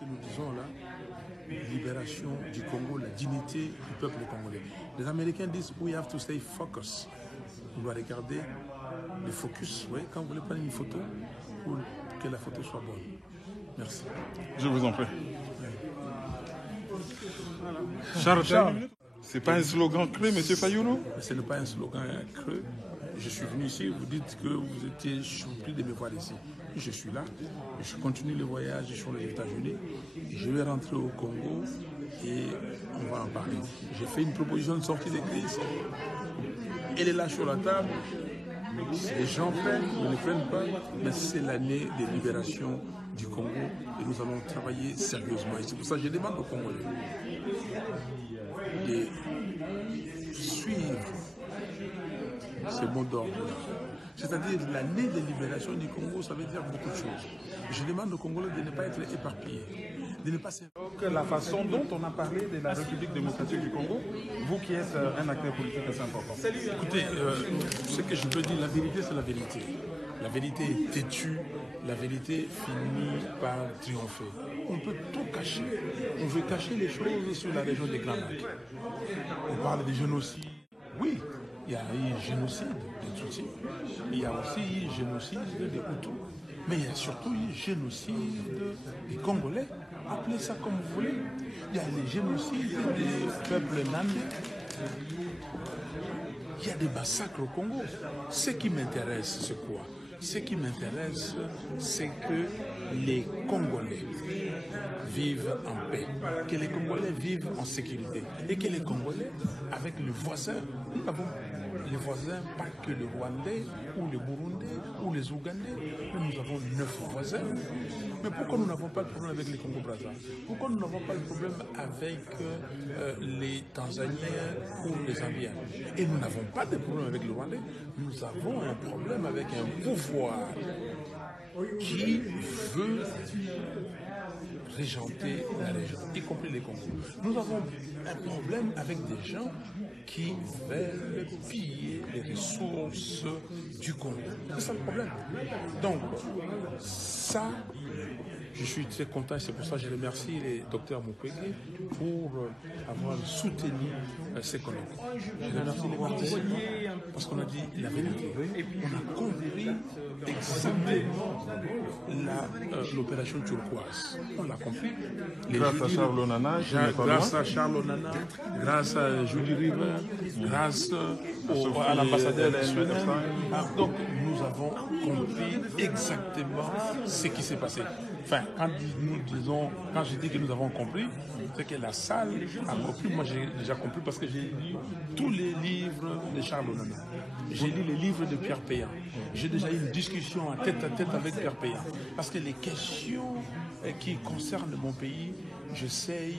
que nous disons là, libération du Congo, la dignité du peuple congolais. Les Américains disent we have to stay focus. On doit regarder le focus. Oui, quand vous voulez prendre une photo, pour que la photo soit bonne. Merci. Je vous en prie. Voilà. Charles. C'est pas un slogan creux, M. Fayulu? Ce n'est pas un slogan creux. Je suis venu ici, vous dites que vous étiez surpris de me voir ici. Je suis là, je continue le voyage sur les États-Unis. Je vais rentrer au Congo et on va en parler. J'ai fait une proposition de sortie de crise. Elle est là sur la table. Les gens prennent, ils ne prennent pas, mais c'est l'année de libération du Congo et nous allons travailler sérieusement. Et c'est pour ça que je demande aux Congolais de suivre ce mot d'ordre-là. C'est-à-dire l'année de libération du Congo, ça veut dire beaucoup de choses. Je demande aux Congolais de ne pas être éparpillés, de ne pas se... Donc, la façon dont on a parlé de la République démocratique du Congo, vous qui êtes un acteur politique assez important. Écoutez, ce que je peux dire, la vérité, c'est la vérité. La vérité est têtue, la vérité finit par triompher. On peut tout cacher. On veut cacher les choses sur la région des Grands Lacs. On parle de génocide. Oui, il y a eu génocide des Tutsis. Il y a aussi eu génocide des Hutus. Mais il y a surtout eu génocide des Congolais. Appelez ça comme vous voulez. Il y a les génocides des peuples nandais. Il y a des massacres au Congo. Ce qui m'intéresse, c'est quoi? Ce qui m'intéresse, c'est que les Congolais vivent en paix, que les Congolais vivent en sécurité et que les Congolais, avec les voisins, nous avons les voisins, pas que le Rwandais ou le Burundais ou les Ougandais, mais nous avons 9 voisins. Mais pourquoi nous n'avons pas de problème avec les Congo-Brazza? Pourquoi nous n'avons pas de problème avec les Tanzaniens ou les Zambiens? Et nous n'avons pas de problème avec le Rwandais. Nous avons un problème avec un pouvoir qui veut régenter la région, y compris les Congos. Nous avons un problème avec des gens qui veulent piller les ressources du Congo. C'est ça le problème. Donc, ça, je suis très content, c'est pour ça que je remercie les docteurs Mukwege pour avoir soutenu ces colloques. Je remercie les participants parce qu'on a dit la vérité. On a compris exactement l'opération turquoise. On l'a compris. Grâce à Charles Onana, grâce à Charles Onana, grâce à Julie River, grâce à l'ambassadeur de Suède. Donc nous avons compris exactement ce qui s'est passé. Enfin, quand je dis que nous avons compris, c'est que la salle a compris. Moi, j'ai déjà compris parce que j'ai lu tous les livres de Charles Onana. J'ai lu les livres de Pierre Péan. J'ai déjà eu une discussion en tête à tête avec Pierre Péan. Parce que les questions qui concernent mon pays, j'essaye,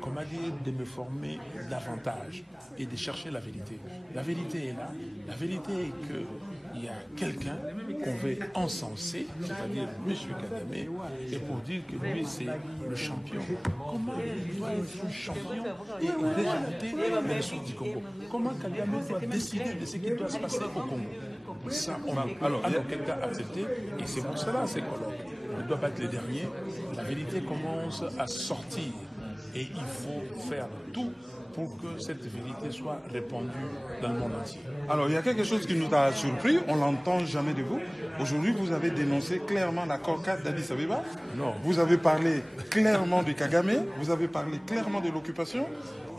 comment dire, de me former davantage et de chercher la vérité. La vérité est là. La vérité est qu'il y a quelqu'un qu'on veut encenser, c'est-à-dire M. Kagame, et pour dire que lui, c'est le champion. Comment il doit être un champion et régenter les ressources du Congo? Comment Kagame doit décider de ce qui doit se passer au Congo? Ça, alors quelqu'un a accepté, et c'est pour cela ces colloques ne doivent pas être les derniers. La vérité commence à sortir, et il faut faire tout pour que cette vérité soit répandue dans le monde entier. Alors, il y a quelque chose qui nous a surpris, on ne l'entend jamais de vous. Aujourd'hui, vous avez dénoncé clairement l'accord 4 d'Addis Abeba. Non. Vous avez parlé clairement de Kagame, vous avez parlé clairement de l'occupation,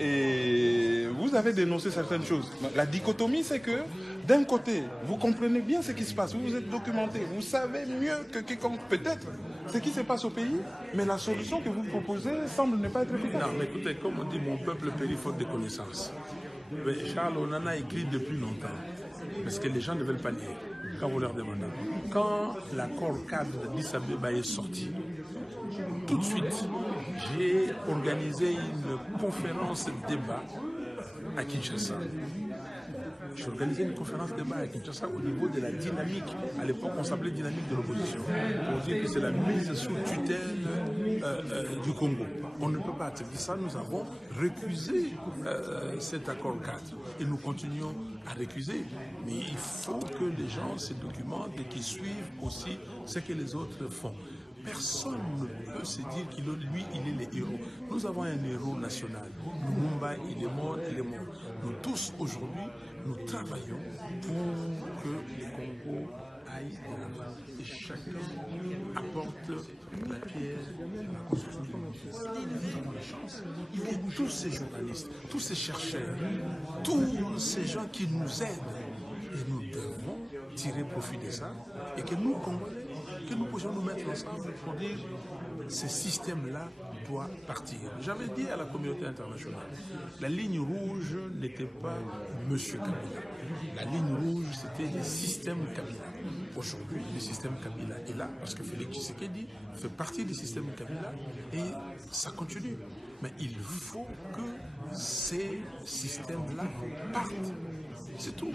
et vous avez dénoncé certaines choses. La dichotomie, c'est que, d'un côté, vous comprenez bien ce qui se passe, vous vous êtes documenté, vous savez mieux que quiconque peut-être ce qui se passe au pays, mais la solution que vous proposez semble ne pas être efficace. Non, mais écoutez, comme on dit, mon peuple périt faute de connaissances. Mais Charles Onana écrit depuis longtemps, parce que les gens ne veulent pas lire, quand vous leur demandez. Quand l'accord cadre d'Addis Abeba est sorti, tout de suite, j'ai organisé une conférence débat à Kinshasa. J'ai organisé une conférence débat à Kinshasa au niveau de la dynamique. À l'époque, on s'appelait dynamique de l'opposition. Pour dire que c'est la mise sous tutelle du Congo. On ne peut pas accepter ça. Nous avons récusé cet accord 4. Et nous continuons à récuser. Mais il faut que les gens se documentent et qu'ils suivent aussi ce que les autres font. personne ne peut se dire qu'il est le héros. Nous avons un héros national. Lumumba, il est mort, il est mort. Nous tous, aujourd'hui, nous travaillons pour que le Congo aille de l'avant et chacun apporte la pierre à la construction du monde. Nous avons la chance. Il y a tous ces journalistes, tous ces chercheurs, tous ces gens qui nous aident. Et nous devons tirer profit de ça et que nous, Congolais, que nous puissions nous mettre ensemble pour dire ce système-là doit partir. J'avais dit à la communauté internationale, la ligne rouge n'était pas M. Kabila. La ligne rouge, c'était le système Kabila. Aujourd'hui, le système Kabila est là parce que Félix Tshisekedi fait partie du système Kabila et ça continue. Mais il faut que ces systèmes-là partent. C'est tout.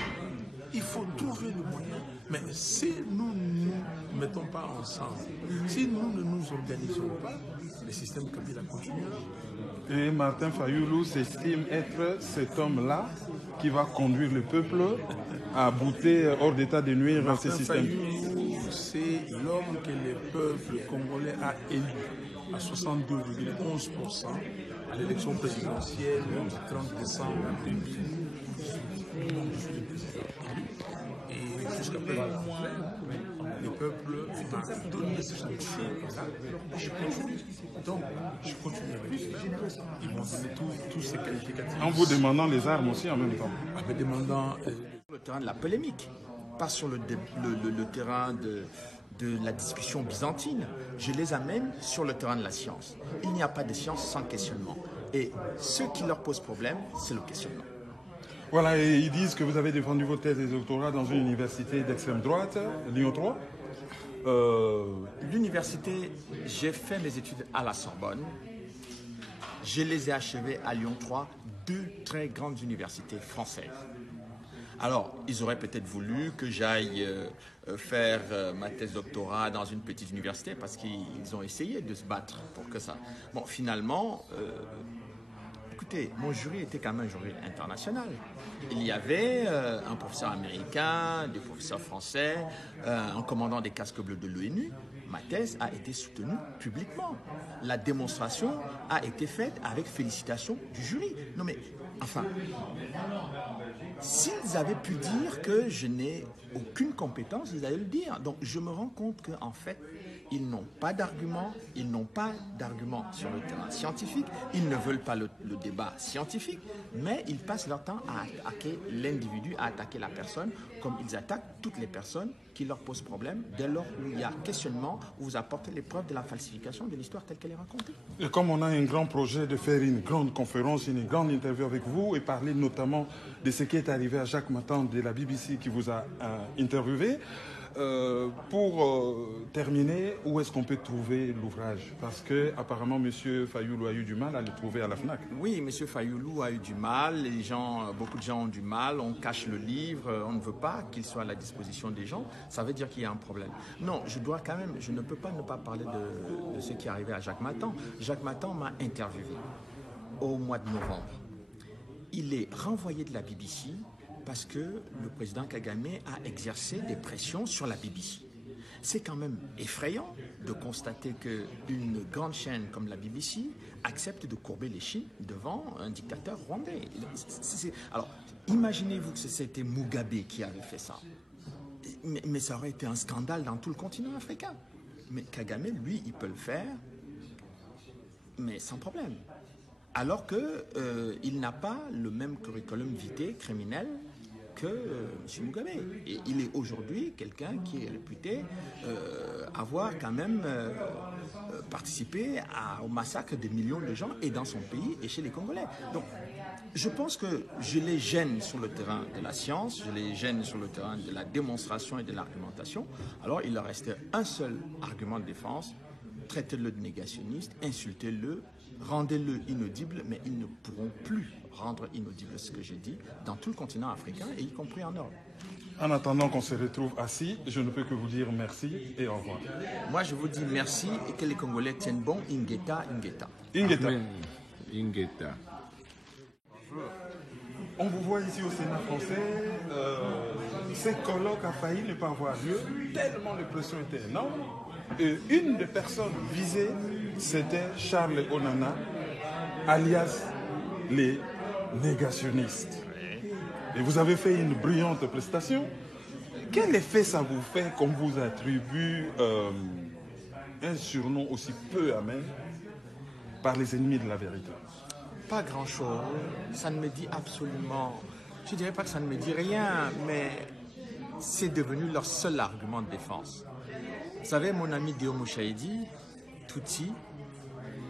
Il faut trouver le moyen. Mais si nous ne nous mettons pas ensemble, si nous ne nous organisons pas, le système Kabila continue. Et Martin Fayoulou s'estime être cet homme-là qui va conduire le peuple à bouter hors d'état de nuire à ces systèmes. Fayoulou, c'est l'homme que le peuple congolais a élu à 62,11% à l'élection présidentielle du 30 décembre 2018. Et jusqu'à présent, le peuple m'a donné ce soutien-là. Je continue. Donc, je continue avec eux. Ils m'ont donné tous ces qualificatifs. En vous demandant les armes aussi en même temps. En me demandant... le terrain de la polémique, pas sur le terrain de la discussion byzantine. Je les amène sur le terrain de la science. Il n'y a pas de science sans questionnement. Et ce qui leur pose problème, c'est le questionnement. Voilà, et ils disent que vous avez défendu vos thèses et doctorats dans une université d'extrême droite, Lyon 3. L'université, j'ai fait mes études à la Sorbonne. Je les ai achevées à Lyon 3, deux très grandes universités françaises. Alors, ils auraient peut-être voulu que j'aille faire ma thèse doctorat dans une petite université parce qu'ils ont essayé de se battre pour que ça... Bon, finalement, écoutez, mon jury était quand même un jury international. Il y avait un professeur américain, des professeurs français, un commandant des casques bleus de l'ONU. Ma thèse a été soutenue publiquement. La démonstration a été faite avec félicitations du jury. Non mais, enfin, s'ils avaient pu dire que je n'ai aucune compétence, ils allaient le dire. Donc je me rends compte qu'en fait, ils n'ont pas d'arguments, ils n'ont pas d'arguments sur le terrain scientifique, ils ne veulent pas le débat scientifique, mais ils passent leur temps à attaquer l'individu, à attaquer la personne, comme ils attaquent toutes les personnes qui leur posent problème, dès lors où il y a questionnement, où vous apportez les preuves de la falsification de l'histoire telle qu'elle est racontée. Et comme on a un grand projet de faire une grande conférence, une grande interview avec vous et parler notamment de ce qui est arrivé à Jacques Matan de la BBC qui vous a interviewé, pour terminer, où est-ce qu'on peut trouver l'ouvrage? Parce que apparemment M. Fayoulou a eu du mal à le trouver à la FNAC. Oui, M. Fayoulou a eu du mal, beaucoup de gens ont du mal, on cache le livre, on ne veut pas qu'il soit à la disposition des gens, ça veut dire qu'il y a un problème. Non, je ne peux pas ne pas parler de ce qui est arrivé à Jacques Matan. Jacques Matan m'a interviewé au mois de novembre. Il est renvoyé de la BBC parce que le président Kagame a exercé des pressions sur la BBC. C'est quand même effrayant de constater qu'une grande chaîne comme la BBC accepte de courber les chines devant un dictateur rwandais. Alors, imaginez-vous que c'était Mugabe qui avait fait ça. Mais ça aurait été un scandale dans tout le continent africain. Mais Kagame, lui, il peut le faire, mais sans problème. Alors qu'il n'a pas le même curriculum vitae criminel que M. Mugabe. Et il est aujourd'hui quelqu'un qui est réputé avoir quand même participé au massacre de millions de gens et dans son pays et chez les Congolais. Donc, je pense que je les gêne sur le terrain de la science, je les gêne sur le terrain de la démonstration et de l'argumentation. Alors, il leur restait un seul argument de défense: traitez-le de négationniste, insultez-le, rendez-le inaudible, mais ils ne pourront plus rendre inaudible ce que j'ai dit dans tout le continent africain, et y compris en Europe. En attendant qu'on se retrouve assis, je ne peux que vous dire merci et au revoir. Moi, je vous dis merci et que les Congolais tiennent bon. Ingeta, Ingeta. Ingeta. Ingeta. On vous voit ici au Sénat français. Ces colloques a failli ne pas avoir lieu, tellement les pressions étaient énormes. une des personnes visées, c'était Charles Onana, alias les négationnistes. Et vous avez fait une brillante prestation. Quel effet ça vous fait qu'on vous attribue un surnom aussi peu amer par les ennemis de la vérité? Pas grand-chose. Ça ne me dit absolument... Je ne dirais pas que ça ne me dit rien, mais c'est devenu leur seul argument de défense. Vous savez, mon ami Guillaume Mouchaïdi, Tutsi,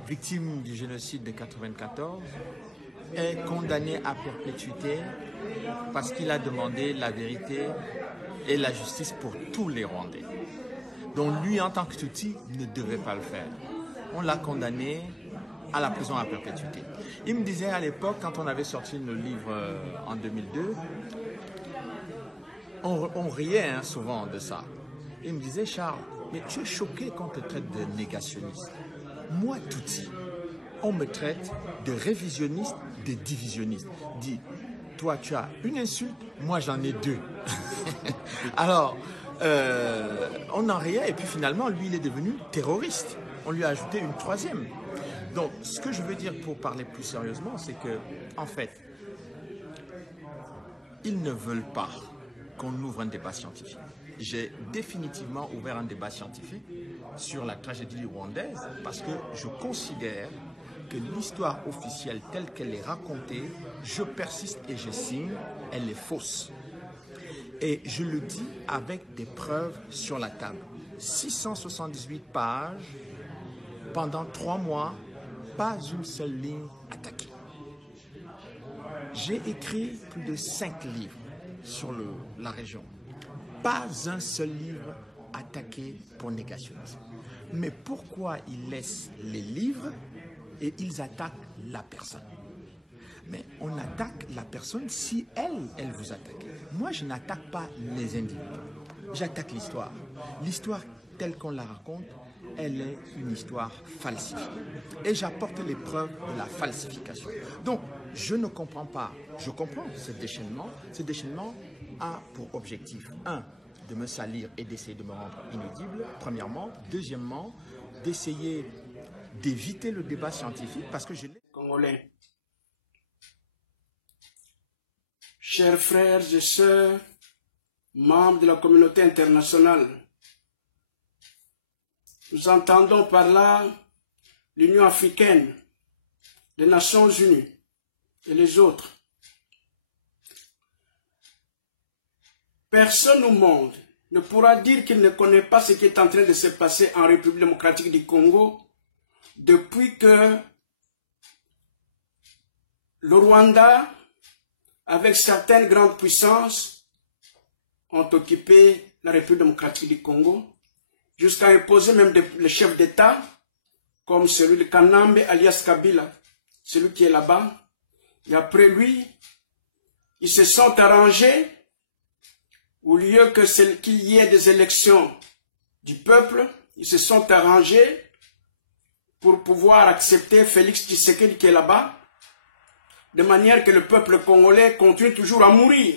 victime du génocide de 1994, est condamné à perpétuité parce qu'il a demandé la vérité et la justice pour tous les Rwandais. Donc lui, en tant que Tutsi, ne devait pas le faire. On l'a condamné à la prison à perpétuité. Il me disait à l'époque, quand on avait sorti le livre en 2002, on riait souvent de ça. Il me disait, Charles, mais tu es choqué qu'on te traite de négationniste. Moi, Tutsi, on me traite de révisionniste, de divisionniste. Dis, toi, tu as une insulte, moi, j'en ai deux. Alors, on en riait, et puis finalement, lui, il est devenu terroriste. On lui a ajouté une troisième. Donc, ce que je veux dire pour parler plus sérieusement, c'est que, en fait, ils ne veulent pas qu'on ouvre un débat scientifique. J'ai définitivement ouvert un débat scientifique sur la tragédie rwandaise parce que je considère que l'histoire officielle telle qu'elle est racontée, je persiste et je signe, elle est fausse. Et je le dis avec des preuves sur la table. 678 pages, pendant 3 mois, pas une seule ligne attaquée. J'ai écrit plus de 5 livres sur la région. Pas un seul livre attaqué pour négationnisme. Mais pourquoi ils laissent les livres et ils attaquent la personne? Mais on attaque la personne si elle vous attaque. Moi, je n'attaque pas les individus. J'attaque l'histoire. L'histoire telle qu'on la raconte, elle est une histoire falsifiée. Et j'apporte les preuves de la falsification. Donc, je ne comprends pas. Je comprends ce déchaînement. Ce déchaînement a pour objectif, 1, de me salir et d'essayer de me rendre inaudible, premièrement. Deuxièmement, d'essayer d'éviter le débat scientifique parce que je l'ai... Congolais. Chers frères et sœurs, membres de la communauté internationale, nous entendons par là l'Union africaine, les Nations unies et les autres. Personne au monde ne pourra dire qu'il ne connaît pas ce qui est en train de se passer en République démocratique du Congo depuis que le Rwanda, avec certaines grandes puissances, ont occupé la République démocratique du Congo, jusqu'à imposer même les chefs d'État, comme celui de Kanambe, alias Kabila, celui qui est là-bas. Et après lui, ils se sont arrangés, au lieu qu'il y ait des élections du peuple, ils se sont arrangés pour pouvoir accepter Félix Tshisekedi qui est là-bas, de manière que le peuple congolais continue toujours à mourir.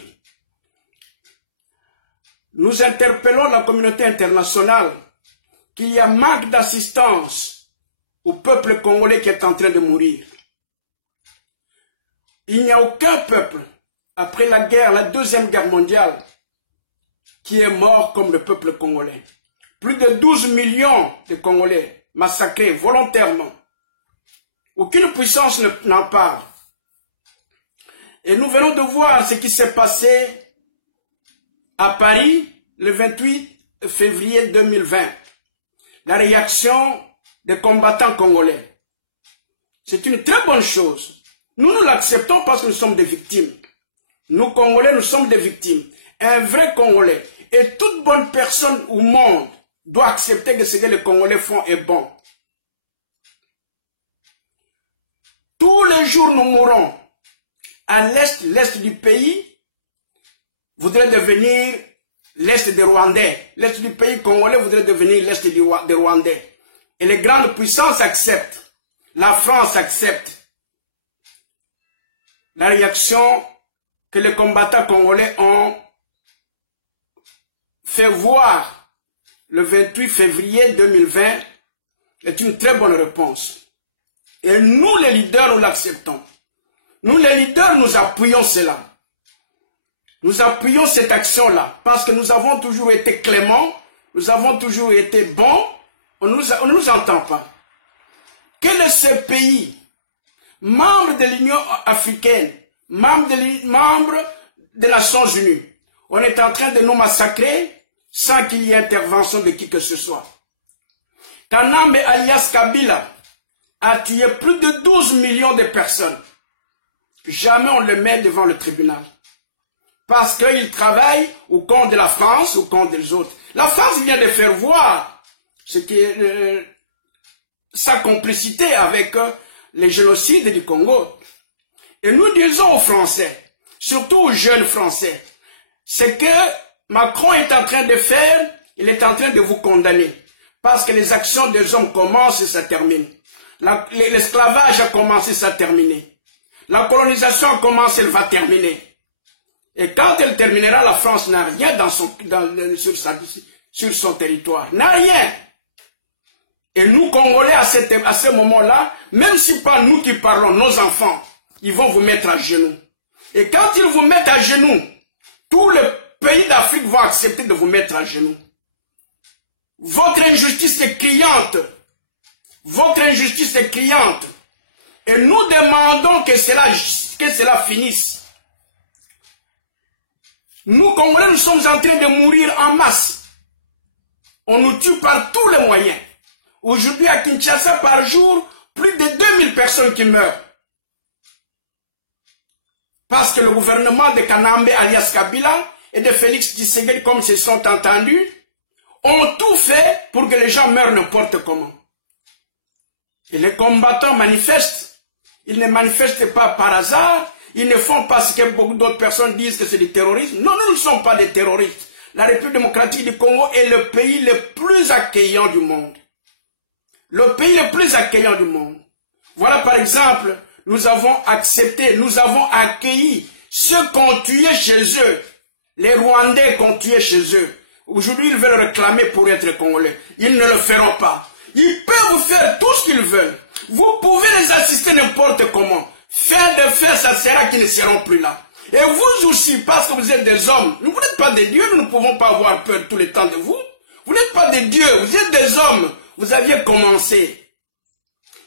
Nous interpellons la communauté internationale qu'il y a manque d'assistance au peuple congolais qui est en train de mourir. Il n'y a aucun peuple, après la guerre, la Deuxième Guerre mondiale, qui est mort comme le peuple congolais. Plus de 12 millions de Congolais massacrés volontairement. Aucune puissance n'en parle. Et nous venons de voir ce qui s'est passé à Paris le 28 février 2020. La réaction des combattants congolais. C'est une très bonne chose. Nous l'acceptons parce que nous sommes des victimes. Nous, Congolais, nous sommes des victimes. Un vrai Congolais et toute bonne personne au monde doit accepter que ce que les Congolais font est bon. Tous les jours, nous mourons. À l'est du pays voudrait devenir l'est des Rwandais. L'est du pays congolais voudrait devenir l'est des Rwandais. Et les grandes puissances acceptent. La France accepte la réaction que les combattants congolais ont fait voir le 28 février 2020 est une très bonne réponse. Et nous, les leaders, nous l'acceptons. Nous, les leaders, nous appuyons cela. Nous appuyons cette action-là parce que nous avons toujours été cléments, nous avons toujours été bons, on ne nous entend pas. Quel est ce pays, membre de l'Union africaine, membre des Nations Unies, on est en train de nous massacrer sans qu'il y ait intervention de qui que ce soit. Kanambe alias Kabila a tué plus de 12 millions de personnes. Jamais on le met devant le tribunal. Parce qu'il travaille au compte de la France, au compte des autres. La France vient de faire voir ce qui est, sa complicité avec les génocides du Congo. Et nous disons aux Français, surtout aux jeunes Français, ce que Macron est en train de faire, il est en train de vous condamner. Parce que les actions des hommes commencent et ça termine. L'esclavage a commencé, ça a terminé. La colonisation a commencé, elle va terminer. Et quand elle terminera, la France n'a rien sur son territoire. N'a rien. Et nous, Congolais, à ce moment-là, même si pas nous qui parlons, nos enfants, ils vont vous mettre à genoux. Et quand ils vous mettent à genoux, tous les pays d'Afrique vont accepter de vous mettre à genoux. Votre injustice est criante. Votre injustice est criante. Et nous demandons que cela finisse. Nous, Congolais, nous sommes en train de mourir en masse. On nous tue par tous les moyens. Aujourd'hui, à Kinshasa, par jour, plus de 2000 personnes qui meurent. Parce que le gouvernement de Kanambe, alias Kabila, et de Félix Tshisekedi, comme se sont entendus, ont tout fait pour que les gens meurent n'importe comment. Et les combattants manifestent. Ils ne manifestent pas par hasard. Ils ne font pas ce que beaucoup d'autres personnes disent que c'est des terroristes. Non, nous ne sommes pas des terroristes. La République démocratique du Congo est le pays le plus accueillant du monde. Le pays le plus accueillant du monde. Voilà par exemple, nous avons accepté, nous avons accueilli ceux qu'on tué chez eux. Les Rwandais qu'on tué chez eux. Aujourd'hui, ils veulent réclamer pour être Congolais. Ils ne le feront pas. Ils peuvent faire tout ce qu'ils veulent. Vous pouvez les assister n'importe comment. Fin de faire, ça sera qu'ils ne seront plus là. Et vous aussi, parce que vous êtes des hommes, vous n'êtes pas des dieux, nous ne pouvons pas avoir peur tout le temps de vous. Vous n'êtes pas des dieux, vous êtes des hommes. Vous aviez commencé.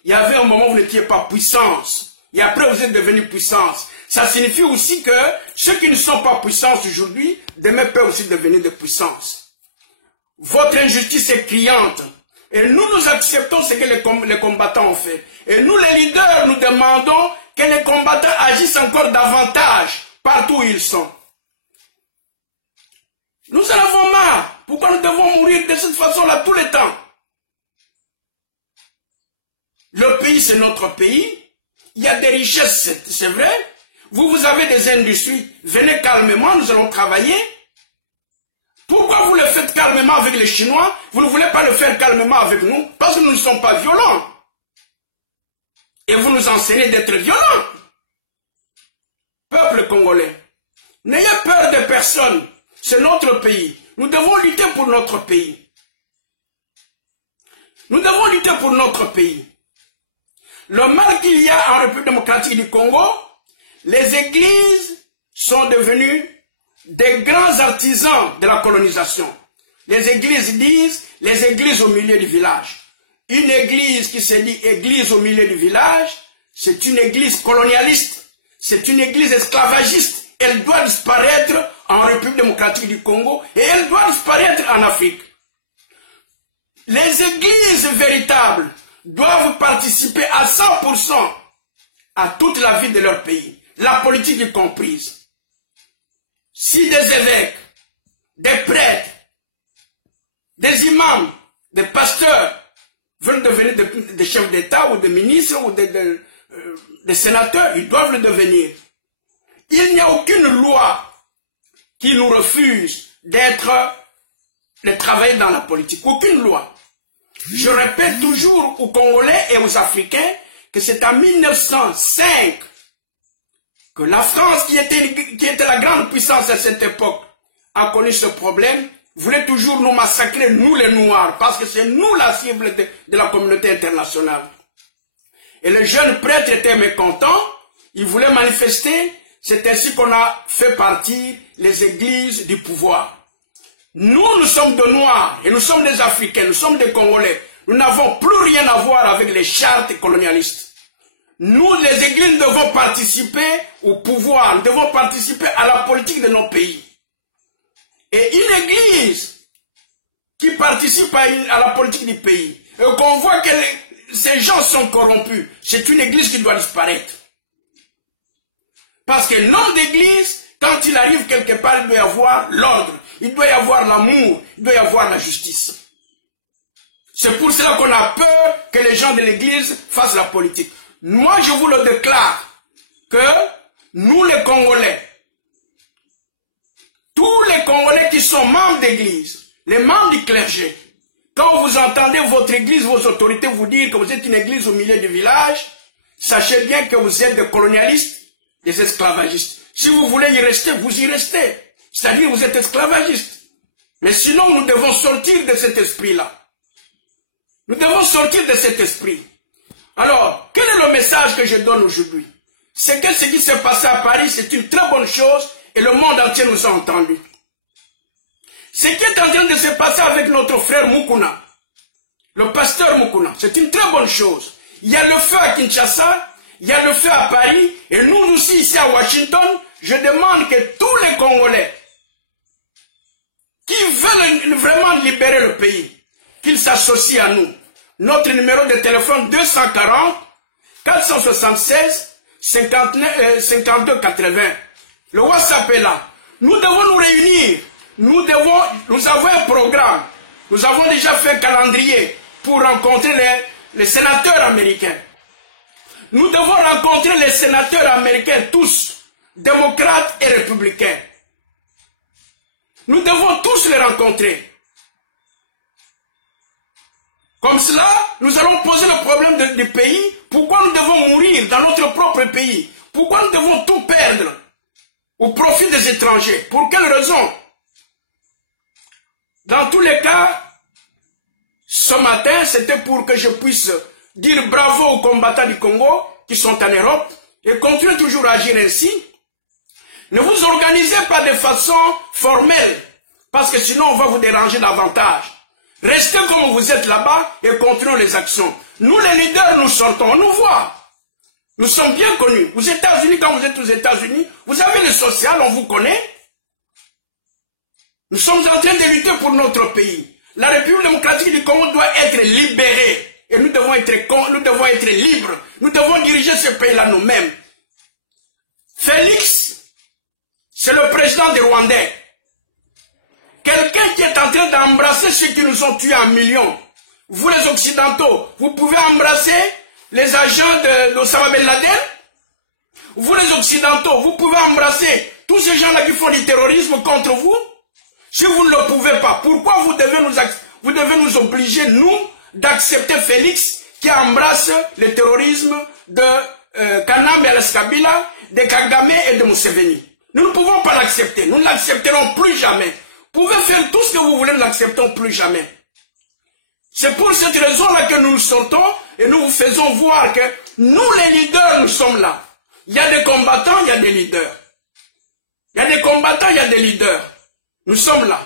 Il y avait un moment où vous n'étiez pas puissance. Et après, vous êtes devenu puissance. Ça signifie aussi que ceux qui ne sont pas puissance aujourd'hui, demain peuvent aussi devenir de puissance. Votre injustice est criante. Et nous acceptons ce que les combattants ont fait. Et nous, les leaders, nous demandons que les combattants agissent encore davantage partout où ils sont. Nous en avons marre. Pourquoi nous devons mourir de cette façon-là tout le temps? Le pays, c'est notre pays. Il y a des richesses, c'est vrai. Vous avez des industries. Venez calmement, nous allons travailler. Pourquoi vous le faites calmement avec les Chinois? Vous ne voulez pas le faire calmement avec nous? Parce que nous ne sommes pas violents. Et vous nous enseignez d'être violents. Peuple congolais, n'ayez peur de personne. C'est notre pays. Nous devons lutter pour notre pays. Nous devons lutter pour notre pays. Le mal qu'il y a en République démocratique du Congo, les églises sont devenues des grands artisans de la colonisation. Les églises disent les églises au milieu du village. Une église qui se dit église au milieu du village, c'est une église colonialiste, c'est une église esclavagiste. Elle doit disparaître en République démocratique du Congo et elle doit disparaître en Afrique. Les églises véritables doivent participer à 100% à toute la vie de leur pays, la politique y comprise. Si des évêques, des prêtres, des imams, des pasteurs veulent devenir des chefs d'État ou des ministres ou des sénateurs, ils doivent le devenir. Il n'y a aucune loi qui nous refuse de travailler dans la politique. Aucune loi. Je répète toujours aux Congolais et aux Africains que c'est en 1905 que la France, qui était la grande puissance à cette époque, a connu ce problème. voulait toujours nous massacrer, nous les Noirs, parce que c'est nous la cible de la communauté internationale. Et les jeunes prêtres étaient mécontents, ils voulaient manifester, c'est ainsi qu'on a fait partir les églises du pouvoir. Nous, nous sommes de Noirs, et nous sommes des Africains, nous sommes des Congolais. Nous n'avons plus rien à voir avec les chartes colonialistes. Nous, les églises, devons participer au pouvoir, nous devons participer à la politique de nos pays. Et une église qui participe à la politique du pays, et qu'on voit que ces gens sont corrompus, c'est une église qui doit disparaître. Parce que l'homme d'église, quand il arrive quelque part, il doit y avoir l'ordre, il doit y avoir l'amour, il doit y avoir la justice. C'est pour cela qu'on a peur que les gens de l'église fassent la politique. Moi, je vous le déclare que nous, les Congolais, tous les Congolais qui sont membres d'église, les membres du clergé, quand vous entendez votre église, vos autorités vous dire que vous êtes une église au milieu du village, sachez bien que vous êtes des colonialistes, des esclavagistes. Si vous voulez y rester, vous y restez. C'est-à-dire vous êtes esclavagistes. Mais sinon, nous devons sortir de cet esprit-là. Nous devons sortir de cet esprit. Alors, quel est le message que je donne aujourd'hui? C'est que ce qui s'est passé à Paris, c'est une très bonne chose et le monde entier nous a entendus. Ce qui est en train de se passer avec notre frère Mukuna, le pasteur Mukuna, c'est une très bonne chose. Il y a le feu à Kinshasa, il y a le feu à Paris, et nous aussi ici à Washington, je demande que tous les Congolais qui veulent vraiment libérer le pays, qu'ils s'associent à nous. Notre numéro de téléphone 240 476 52 80. Le WhatsApp est là. Nous devons nous réunir. Nous avons un programme. Nous avons déjà fait un calendrier pour rencontrer les sénateurs américains. Nous devons rencontrer les sénateurs américains tous, démocrates et républicains. Nous devons tous les rencontrer. Comme cela, nous allons poser le problème du pays. Pourquoi nous devons mourir dans notre propre pays? Pourquoi nous devons tout perdre au profit des étrangers? Pour quelle raison? Dans tous les cas, ce matin, c'était pour que je puisse dire bravo aux combattants du Congo qui sont en Europe et continuer toujours à agir ainsi. Ne vous organisez pas de façon formelle, parce que sinon on va vous déranger davantage. Restez comme vous êtes là-bas et continuons les actions. Nous les leaders, nous sortons, on nous voit. Nous sommes bien connus. Aux États-Unis, quand vous êtes aux États-Unis, vous avez le social, on vous connaît. Nous sommes en train de lutter pour notre pays. La République démocratique du Congo doit être libérée. Et nous devons être libres. Nous devons diriger ce pays-là nous-mêmes. Félix, c'est le président des Rwandais. Quelqu'un qui est en train d'embrasser ceux qui nous ont tués en millions. Vous les Occidentaux, vous pouvez embrasser les agents d'Osama Ben Laden. Vous les Occidentaux, vous pouvez embrasser tous ces gens-là qui font du terrorisme contre vous. Si vous ne le pouvez pas, pourquoi vous devez nous obliger, nous, d'accepter Félix qui embrasse le terrorisme de Kanambe Kabila, de Kagame et de Museveni? Nous ne pouvons pas l'accepter. Nous ne l'accepterons plus jamais. Vous pouvez faire tout ce que vous voulez, nous ne l'acceptons plus jamais. C'est pour cette raison-là que nous sortons et nous vous faisons voir que nous, les leaders, nous sommes là. Il y a des combattants, il y a des leaders. Il y a des combattants, il y a des leaders. Nous sommes là.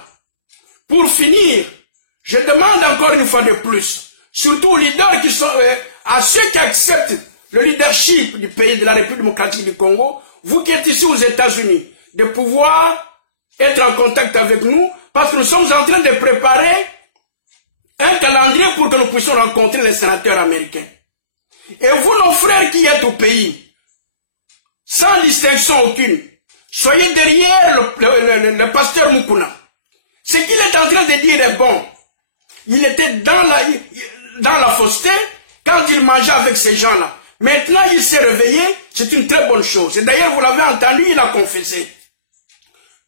Pour finir, je demande encore une fois de plus, surtout aux leaders qui sont, à ceux qui acceptent le leadership du pays de la République démocratique du Congo, vous qui êtes ici aux États-Unis, de pouvoir être en contact avec nous, parce que nous sommes en train de préparer un calendrier pour que nous puissions rencontrer les sénateurs américains. Et vous, nos frères qui êtes au pays, sans distinction aucune, soyez derrière le pasteur Mukuna. Ce qu'il est en train de dire est bon. Il était dans la fausseté quand il mangeait avec ces gens-là. Maintenant, il s'est réveillé, c'est une très bonne chose. Et d'ailleurs, vous l'avez entendu, il a confessé.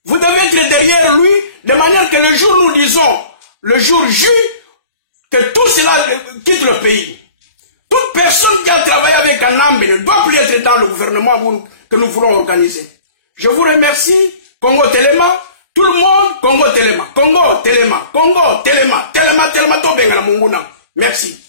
Vous devez être derrière lui, de manière que le jour où nous disons, le jour J, que tout cela quitte le pays. Toute personne qui a travaillé avec un âme ne doit plus être dans le gouvernement que nous voulons organiser. Je vous remercie, Congo Téléma, Tout le monde, Congo Téléma, Congo Téléma, Congo Téléma, Téléma, Téléma, Tobengala Munguna. Merci.